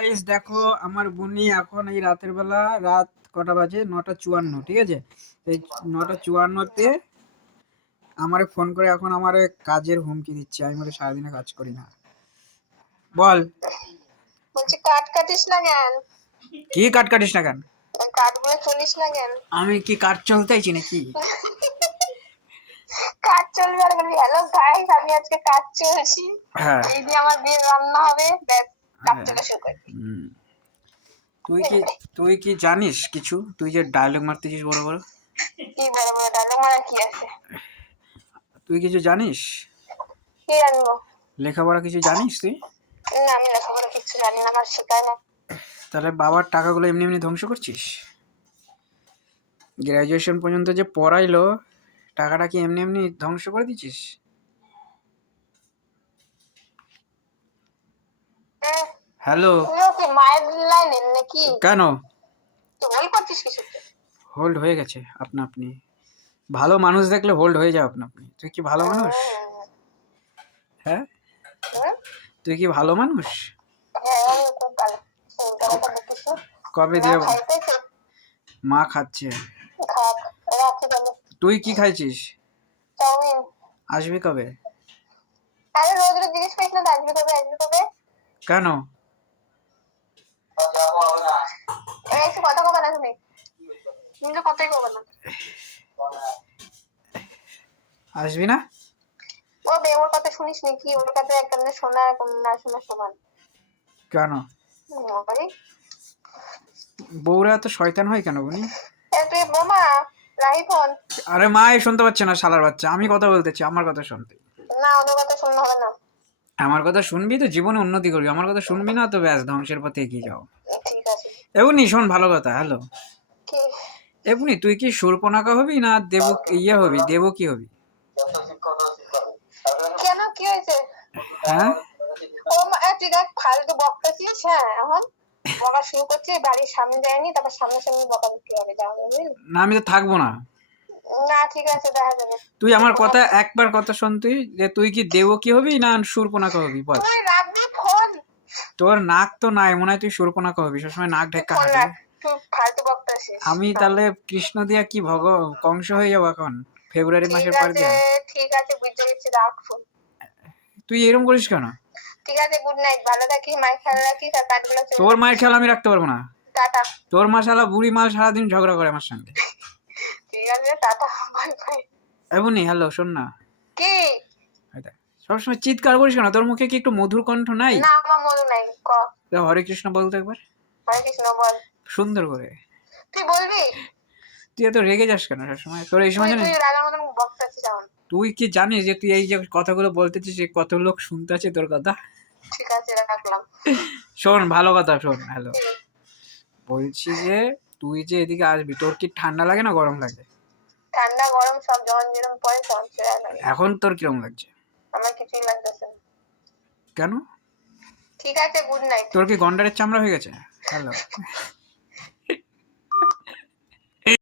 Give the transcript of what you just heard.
Guys দেখো আমার বুনি এখন এই রাতের বেলা রাত কটা বাজে 9:54, ঠিক আছে? এই 9:54-তে আমারে ফোন করে এখন আমারে কাজের হুমকি দিচ্ছে। আমি বলে সারাদিনে কাজ করি না। বল বলছি কাট কাটিস না কেন? কি কাট কাটিস না কেন? কাটগুলো চলিস না কেন? আমি কি কাট চলতে আইছি নাকি? কাজ চলবে আর বলবি হ্যালো গাইস আমি আজকে কাজ চলছি, হ্যাঁ এই দিয়ে আমার বিয়ে রান্না হবে, ব্যাস কাজ চলা শুরু করে দিই। তুই কি জানিস কিছু? তুই যে ডায়লগ মারতেছিস বড় বড়, কি বড় বড় ডায়লগ মারা কি আছে? তুই কিছু জানিস? কি জানবো? লেখাপড়া কিছু জানিস তুই? না আমি লেখাপড়া কিছু জানি না, আমার শেখায় না। তাহলে বাবার টাকাগুলো এমনি এমনি ধ্বংস করছিস? গ্র্যাজুয়েশন পর্যন্ত যে পড়াইলো টাকাটা কি এমনি এমনি ধ্বংস করে দিচ্ছিস? হ্যালো, তুইও কি মায়ের লাইনের নাকি? কেন তুই ওই করছিস কিছু? হোল্ড হয়ে গেছে আপনা আপনি? ভালো মানুষ দেখলে হোল্ড হয়ে যাও আপনা আপনি। তুই কি ভালো মানুষ? হ্যাঁ, তুই কি ভালো মানুষ? হ্যাঁ আমি খুব ভালো। চিন্তা দেখিস না। কবে না দিয়ে খাইতেছে মা খাচ্ছে? খাক রাখি যাবে। তুই কি খাইছিস? চাউমিন। আসবি কবে? আরে রোজ রোজ জিজ্ঞেস করিস না আসবি কবে আসবি কবে? কেন? এই একটু কথা কবে না তুমি? কিন্তু কথাই কবে না। আসবি না? ও বে ওর কথা শুনিস নাকি? ওর কথা একদম শোনা এখন না শোনা সমান। কেন? বাড়ি বউরা এত শয়তান হয় কেন বুনি? তুই বোমা রাহি ফোন। আরে মা শুনতে পাচ্ছে না শালার বাচ্চা, আমি কথা বলতেছি, আমার কথা শুনতে। না ওদের কথা শুনলে হবে না। আমার কথা শুনবি তো জীবনে উন্নতি করবি, আমার কথা শুনবি না তো ব্যাস ধ্বংসের পথে এগিয়ে যাও। ঠিক আছে। এমনি শোন ভালো কথা, হ্যালো কি এমনি তুই কি শূর্পণখা হবি না দেব ইয়ে হবি, দেব কি হবি? কেন কি হয়েছে? হ্যাঁ ও তুই দেখ ফালতু বকতেছিস। হ্যাঁ এখন বকা শুরু করছিস, বাড়ির সামনে যায়নি তারপর সামনে সামনে বকা দিতে হবে তাহলে। না আমি তো থাকবো না। না ঠিক আছে দেখা যাবে। তুই আমার কথা একবার কথা শোন, তুই যে তুই কি দেব কি হবি না শূর্পণখা হবি বল? তুই রাখবি ফোন। তোর নাক তো নাই, মনে হয় তুই শূর্পণখা হবি, সবসময় নাক ঢেকা ফোন হাঁটবি। রাখ, তুই ফালতু বকতেছিস। আমি তাহলে কৃষ্ণ দিয়া কি কংস হয়ে যাবো এখন ফেব্রুয়ারি মাসের পর দিয়া? ঠিক আছে বুঝতে গেছি, রাখ ফোন। তুই এরকম করিস কেন? ঠিক আছে গুড নাইট, ভালো থাকিস, মায়ের খেয়াল রাখিস আর কাজগুলো তোর মায়ের খেয়াল আমি রাখতে পারবো না। টাটা। তোর মা শালা বুড়ি মা সারাদিন ঝগড়া করে আমার সঙ্গে। ঠিক আছে টাটা বাই বাই। এমনি হ্যালো শোন না, কি সবসময় চিৎকার করিস কেন? তোর মুখে কি একটু মধুর কণ্ঠ নাই? না আমার মনে নাই। ক হরে কৃষ্ণ বলতো একবার হরে কৃষ্ণ বল। সুন্দর করে। তুই বলবি? তুই এত রেগে যাস কেন সবসময়? তোর এই সময় জানিস তুই রাগার মতন বকতেছিস এখন। তুই কি জানিস যে তুই এই যে কথাগুলো বলতেছিস কত লোক শুনতে আছে তোর কথা? ঠিক আছে রাখলাম। শোন ভালো কথা শোন, হ্যালো বলছি যে তুই যে এদিকে আসবি, তোর কি ঠান্ডা লাগে না গরম লাগে? ঠান্ডা গরম সব যখন যেরকম পড়ে তখন সেরা লাগে। এখন তোর কিরম লাগছে? আমার কিছুই লাগতেছে না। কেন? ঠিক আছে গুড নাইট। তোর কি গন্ডারের চামড়া হয়ে গেছে? হ্যালো